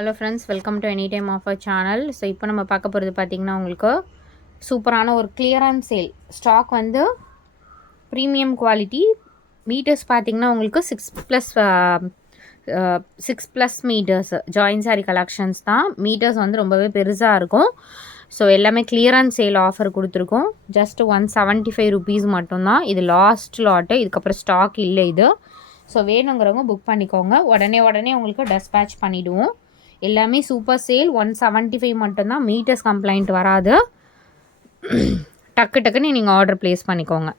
Hello friends, welcome to any time offer channel. So இப்போ நம்ம பார்க்க போகிறது பார்த்திங்கன்னா உங்களுக்கு சூப்பரான ஒரு கிளியரன்ஸ் சேல் ஸ்டாக் வந்து ப்ரீமியம் குவாலிட்டி மீட்டர்ஸ் பார்த்திங்கன்னா உங்களுக்கு 6+ மீட்டர்ஸ் ஜாயின் சாரி கலெக்ஷன்ஸ் தான். மீட்டர்ஸ் வந்து ரொம்பவே பெருசாக இருக்கும். ஸோ எல்லாமே கிளியரன்ஸ் சேல் ஆஃபர் கொடுத்துருக்கோம். ஜஸ்ட் 175 ருபீஸ் மட்டும்தான். இது லாஸ்ட் லாட்டு, இதுக்கப்புறம் ஸ்டாக் இல்லை இது. ஸோ வேணுங்கிறவங்க புக் பண்ணிக்கோங்க. உடனே உங்களுக்கு டெஸ்பேட்ச் பண்ணிவிடுவோம். எல்லாமே சூப்பர் சேல். 175 மட்டும்தான். மீட்டர்ஸ் கம்ப்ளைண்ட் வராது. டக்குன்னு நீங்கள் ஆர்டர் ப்ளேஸ் பண்ணிக்கோங்க.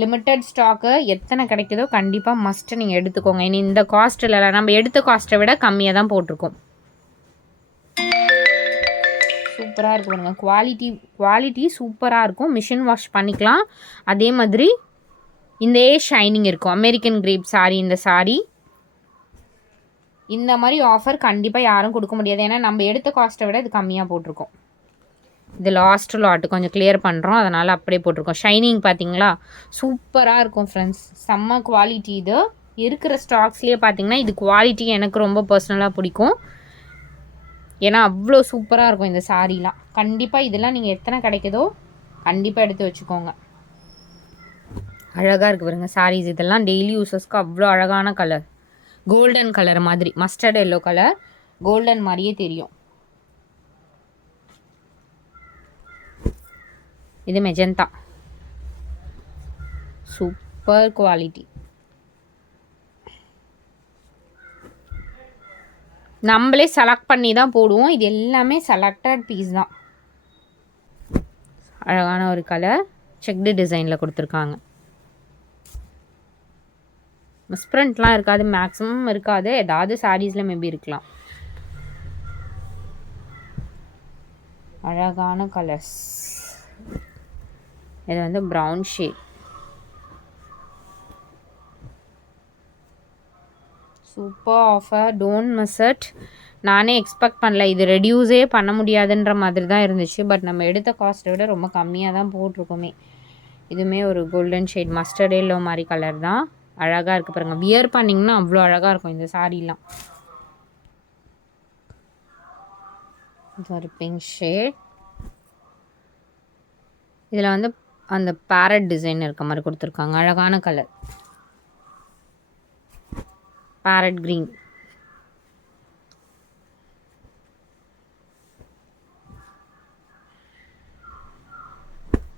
லிமிட்டட் ஸ்டாக்கு எத்தனை கிடைக்குதோ கண்டிப்பாக மஸ்ட்டு நீங்கள் எடுத்துக்கோங்க. இனி இந்த காஸ்ட்டில் நம்ம எடுத்த காஸ்ட்டை விட கம்மியாக தான் போட்டிருக்கோம். சூப்பராக இருக்கும் பாருங்கள். குவாலிட்டி சூப்பராக இருக்கும். மிஷின் வாஷ் பண்ணிக்கலாம். அதே மாதிரி இந்த ஷைனிங் இருக்கும். அமெரிக்கன் கிரேப் சாரி இந்த சாரி. இந்த மாதிரி ஆஃபர் கண்டிப்பாக யாரும் கொடுக்க முடியாது. ஏன்னா நம்ம எடுத்த காஸ்ட்டை விட இது கம்மியாக போட்டிருக்கோம். இது லாஸ்ட் லாட்டு கொஞ்சம் கிளியர் பண்ணுறோம், அதனால் அப்படியே போட்டிருக்கோம். ஷைனிங் பார்த்தீங்களா, சூப்பராக இருக்கும் ஃப்ரெண்ட்ஸ். செம்ம குவாலிட்டி. இது இருக்கிற ஸ்டாக்ஸ்லேயே பார்த்தீங்கன்னா இது குவாலிட்டி எனக்கு ரொம்ப பர்சனலாக பிடிக்கும். ஏன்னா அவ்வளோ சூப்பராக இருக்கும் இந்த சாரீலாம். கண்டிப்பாக இதெல்லாம் நீங்கள் எத்தனை கிடைக்குதோ கண்டிப்பாக எடுத்து வச்சுக்கோங்க. அழகாக இருக்குது பாருங்க சாரீஸ். இதெல்லாம் டெய்லி யூஸஸ்க்கு அவ்வளோ அழகான கலர். கோல்டன் கலர் மாதிரி, மஸ்டர்ட் எல்லோ கலர், கோல்டன் மாதிரியே தெரியும். இது மெஜந்தா. Super quality. நம்மளே செலக்ட் பண்ணி தான் போடுவோம். இது எல்லாமே செலக்டட் பீஸ் தான். அழகான ஒரு கலர், செக்டு டிசைனில் கொடுத்துருக்காங்க. மிஸ்பிரிண்ட்லாம் இருக்காது, மேக்ஸிமம் இருக்காது. ஏதாவது சாரீஸில் மேபி இருக்கலாம். அழகான கலர்ஸ். இது வந்து brown shade. Super offer, don't miss it. நானே எக்ஸ்பெக்ட் பண்ணல, இது ரெடியூஸே பண்ண முடியாதுன்ற மாதிரி தான் இருந்துச்சு. பட் நம்ம எடுத்த காஸ்ட்டை விட ரொம்ப கம்மியாக தான் போட்டிருக்கோமே. இதுவுமே ஒரு கோல்டன் ஷேட், மஸ்டர்ட் எல்லோ மாதிரி கலர் தான். அழகாக இருக்குது பாருங்கள். வியர் பண்ணிங்கன்னா அவ்வளோ அழகாக இருக்கும் இந்த சாரீலாம். இது ஒரு பிங்க் ஷேட். இதில் வந்து அந்த பேரட் டிசைன் இருக்க மாதிரி கொடுத்துருக்காங்க. அழகான கலர், பேரட் க்ரீன்.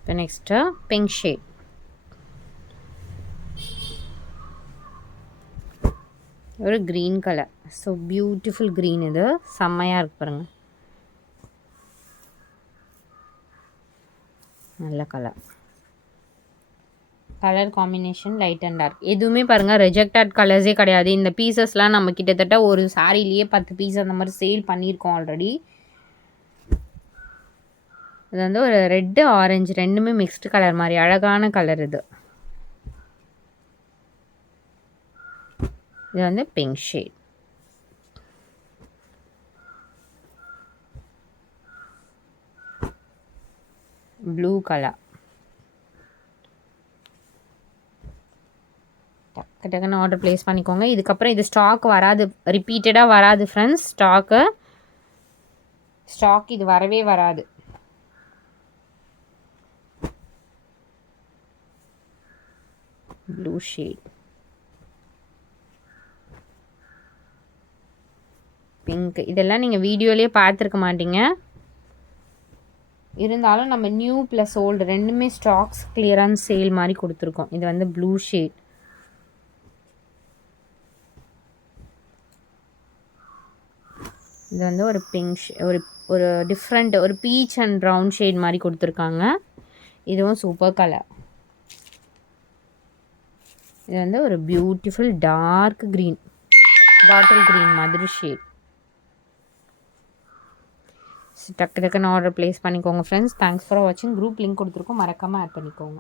இப்போ நெக்ஸ்ட்டு பிங்க் ஷேட். ஒரு green colour. So beautiful green. இது செம்மையாக இருக்கு பாருங்கள். நல்ல colour. Colour combination light and dark. எதுவுமே பாருங்கள் ரிஜெக்டட் கலர்ஸே கிடையாது. இந்த பீசஸ்லாம் நம்ம கிட்டத்தட்ட ஒரு சாரிலேயே 10 பீஸ் அந்த மாதிரி சேல் பண்ணியிருக்கோம் ஆல்ரெடி. இது வந்து ஒரு ரெட்டு ஆரஞ்சு ரெண்டுமே மிக்ஸ்டு கலர் மாதிரி அழகான கலர். இது வந்து பிங்க் ஷேட். Blue colour. டக்குன்னு ஆர்டர் ப்ளேஸ் பண்ணிக்கோங்க. இதுக்கப்புறம் இது ஸ்டாக் வராது, ரிப்பீட்டடாக வராது ஃப்ரெண்ட்ஸ். ஸ்டாக் இது வரவே வராது. Blue shade, pink. இதெல்லாம் நீங்கள் வீடியோலேயே பார்த்துருக்க மாட்டீங்க. இருந்தாலும் நம்ம நியூ ப்ளஸ் ஓல்டு ரெண்டுமே ஸ்டாக்ஸ் கிளியரன்ஸ் சேல் மாதிரி கொடுத்துருக்கோம். இது வந்து ப்ளூ ஷேட். இது வந்து ஒரு பிங்க் ஒரு டிஃப்ரெண்ட் ஒரு பீச் அண்ட் ப்ரௌன் ஷேட் மாதிரி கொடுத்துருக்காங்க. இதுவும் சூப்பர் கலர். இது வந்து ஒரு beautiful dark green, bottle green மாதிரி ஷேட். டக்குன்னு ஆர்டர் ப்ளேஸ் பண்ணிக்கோங்க ஃப்ரெண்ட்ஸ். தேங்க்ஸ் ஃபார் வாட்சிங். குரூப் லிங்க் கொடுத்துருக்கோம், மறக்காமல் ஆட் பண்ணிக்கோங்க.